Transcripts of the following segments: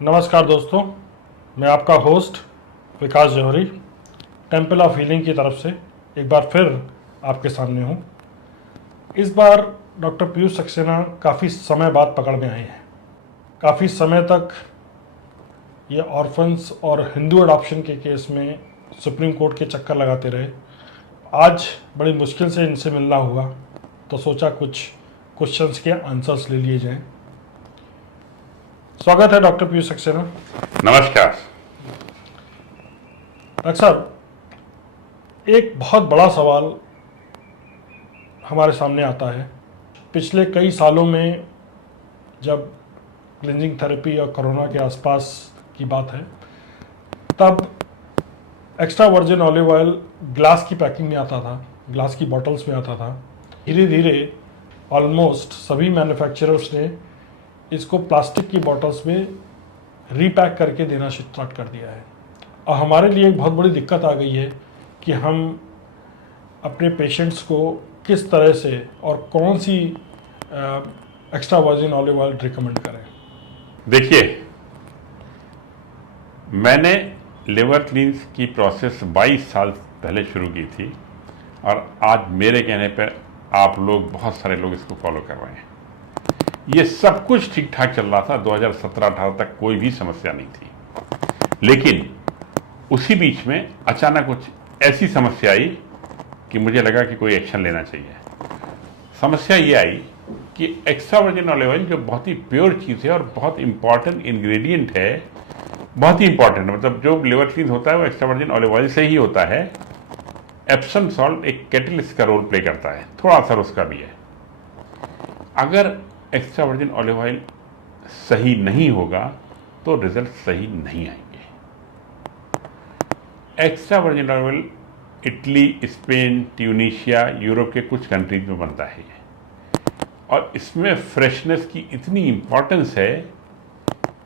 नमस्कार दोस्तों, मैं आपका host Vikas Jauhari temple of healing की तरफ से एक बार फिर आपके सामने हूँ। इस बार डॉक्टर पीयूष सक्सेना काफ़ी समय बाद पकड़ में आए हैं। काफ़ी समय तक ये ऑर्फन्स और हिंदू अडॉप्शन के केस में सुप्रीम कोर्ट के चक्कर लगाते रहे। आज बड़ी मुश्किल से इनसे मिलना हुआ तो सोचा कुछ क्वेश्चंस के आंसर्स ले लिए जाएं। स्वागत है डॉक्टर पीयूष सक्सेना। नमस्कार। डॉक्टर साहब, एक बहुत बड़ा सवाल हमारे सामने आता है। पिछले कई सालों में जब क्लिनजिंग थेरेपी और कोरोना के आसपास की बात है, तब extra virgin olive oil glass की पैकिंग में आता था, ग्लास की बॉटल्स में आता था। धीरे धीरे ऑलमोस्ट सभी मैन्युफैक्चरर्स ने इसको प्लास्टिक की बॉटल्स में रीपैक करके देना स्टार्ट कर दिया है। और हमारे लिए एक बहुत बड़ी दिक्कत आ गई है कि हम अपने पेशेंट्स को किस तरह से और कौन सी extra virgin olive oil recommend करें। देखिए, मैंने लिवर क्लींस की प्रोसेस 22 साल पहले शुरू की थी और आज मेरे कहने पर आप लोग, बहुत सारे लोग इसको फॉलो कर रहे हैं। ये सब कुछ ठीक ठाक चल रहा था। 2017-18 तक कोई भी समस्या नहीं थी, लेकिन उसी बीच में अचानक कुछ ऐसी समस्या आई कि मुझे लगा कि कोई एक्शन लेना चाहिए। समस्या ये आई कि एक्स्ट्रा वर्जिन ऑलिव ऑयल, जो बहुत ही प्योर चीज़ है और बहुत इंपॉर्टेंट इंग्रेडिएंट है, बहुत ही इंपॉर्टेंट, मतलब जो लिवर क्लींस होता है वो एक्स्ट्रा वर्जिन ऑलिव ऑयल से ही होता है। एप्सम सॉल्ट एक कैटलिस्ट का रोल प्ले करता है, थोड़ा असर उसका भी है। अगर एक्स्ट्रा वर्जिन ऑलिव ऑयल सही नहीं होगा तो रिजल्ट सही नहीं आएंगे। Extra virgin olive oil Italy, Spain, Tunisia, Europe के कुछ कंट्रीज में बनता है और इसमें फ्रेशनेस की इतनी इम्पोर्टेंस है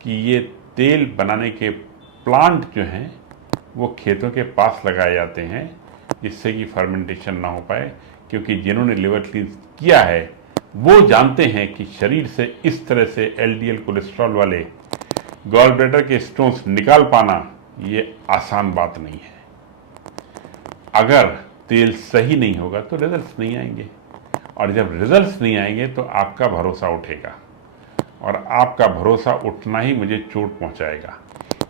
कि ये तेल बनाने के प्लांट जो हैं वो खेतों के पास लगाए जाते हैं, जिससे कि फर्मेंटेशन ना हो पाए। क्योंकि जिन्होंने लिवर क्लींस किया है वो जानते हैं कि शरीर से इस तरह से एलडीएल कोलेस्ट्रॉल वाले गॉल ब्लैडर के स्टोन्स निकाल पाना ये आसान बात नहीं है। अगर तेल सही नहीं होगा तो रिजल्ट्स नहीं आएंगे, और जब रिजल्ट्स नहीं आएंगे तो आपका भरोसा उठेगा, और आपका भरोसा उठना ही मुझे चोट पहुंचाएगा।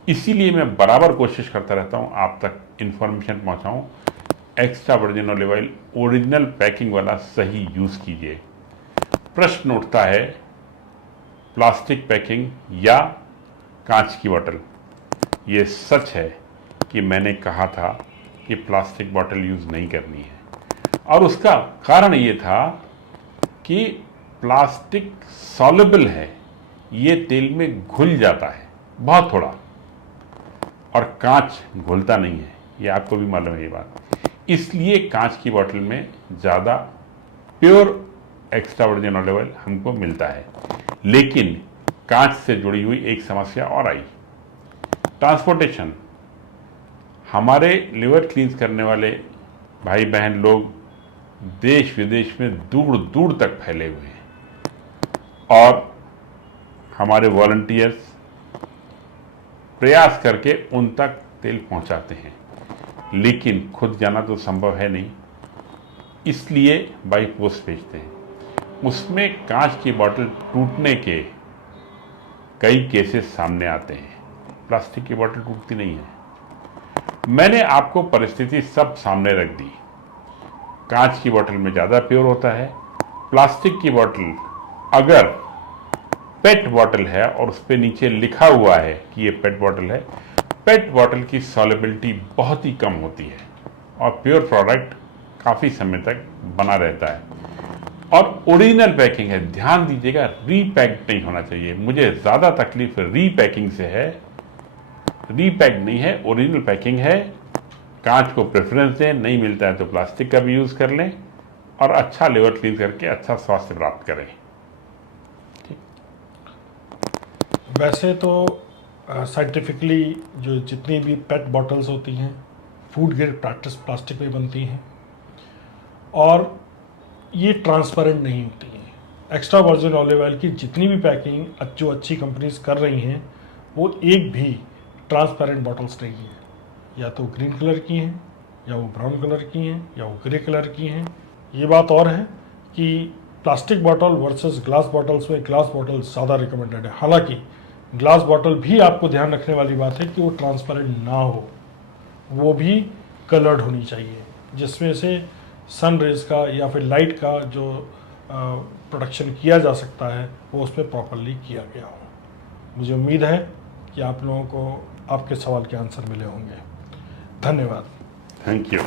इसीलिए मैं बराबर कोशिश करता रहता हूं आप तक इंफॉर्मेशन पहुंचाऊं। Extra virgin olive oil original packing वाला सही यूज़ कीजिए। प्रश्न उठता है प्लास्टिक पैकिंग या कांच की बोतल। ये सच है कि मैंने कहा था कि प्लास्टिक बोतल यूज़ नहीं करनी है, और उसका कारण ये था कि प्लास्टिक सॉल्युबल है, ये तेल में घुल जाता है बहुत थोड़ा, और कांच घुलता नहीं है। ये आपको भी मालूम है ये बात। इसलिए कांच की बोतल में ज़्यादा pure extra virgin olive oil हमको मिलता है। लेकिन कांच से जुड़ी हुई एक समस्या और आई, ट्रांसपोर्टेशन। हमारे लिवर क्लींस करने वाले भाई बहन लोग देश विदेश में दूर दूर तक फैले हुए हैं, और हमारे वॉलंटियर्स प्रयास करके उन तक तेल पहुंचाते हैं, लेकिन खुद जाना तो संभव है नहीं, इसलिए बाई पोस्ट भेजते हैं। उसमें कांच की बोतल टूटने के कई केसेस सामने आते हैं। प्लास्टिक की बोतल टूटती नहीं है। मैंने आपको परिस्थिति सब सामने रख दी। कांच की बोतल में ज़्यादा प्योर होता है। प्लास्टिक की बोतल, अगर पेट बोतल है और उस पर नीचे लिखा हुआ है कि ये पेट बोतल है, पेट बोतल की सॉल्युबिलिटी बहुत ही कम होती है और प्योर प्रोडक्ट काफ़ी समय तक बना रहता है। और ओरिजिनल पैकिंग है, ध्यान दीजिएगा, रीपैक्ड नहीं होना चाहिए। मुझे ज़्यादा तकलीफ रीपैकिंग से है। रीपैक्ड नहीं है, ओरिजिनल पैकिंग है। कांच को प्रेफरेंस दें, नहीं मिलता है तो प्लास्टिक का भी यूज़ कर लें, और अच्छा लिवर क्लीन करके अच्छा स्वास्थ्य प्राप्त करें। वैसे तो साइंटिफिकली जो जितनी भी पेट बॉटल्स होती हैं फूड ग्रेड प्लास्टिक में बनती हैं, और ये ट्रांसपेरेंट नहीं होती हैं। एक्स्ट्रा वर्जिन ऑलिव ऑयल की जितनी भी पैकिंग जो अच्छी कंपनीज कर रही हैं वो एक भी ट्रांसपेरेंट बॉटल्स नहीं है, या तो ग्रीन कलर की हैं, या वो ब्राउन कलर की हैं, या वो ग्रे कलर की हैं। ये बात और है कि plastic bottle versus glass bottles में ग्लास बॉटल ज़्यादा रिकमेंडेड है। हालांकि ग्लास बॉटल भी आपको ध्यान रखने वाली बात है कि वो ट्रांसपेरेंट ना हो, वो भी कलर्ड होनी चाहिए, जिसमें से सन रेज का या फिर लाइट का जो प्रोडक्शन किया जा सकता है वो उस पर प्रॉपरली किया गया हो। मुझे उम्मीद है कि आप लोगों को आपके सवाल के आंसर मिले होंगे। धन्यवाद। Thank you.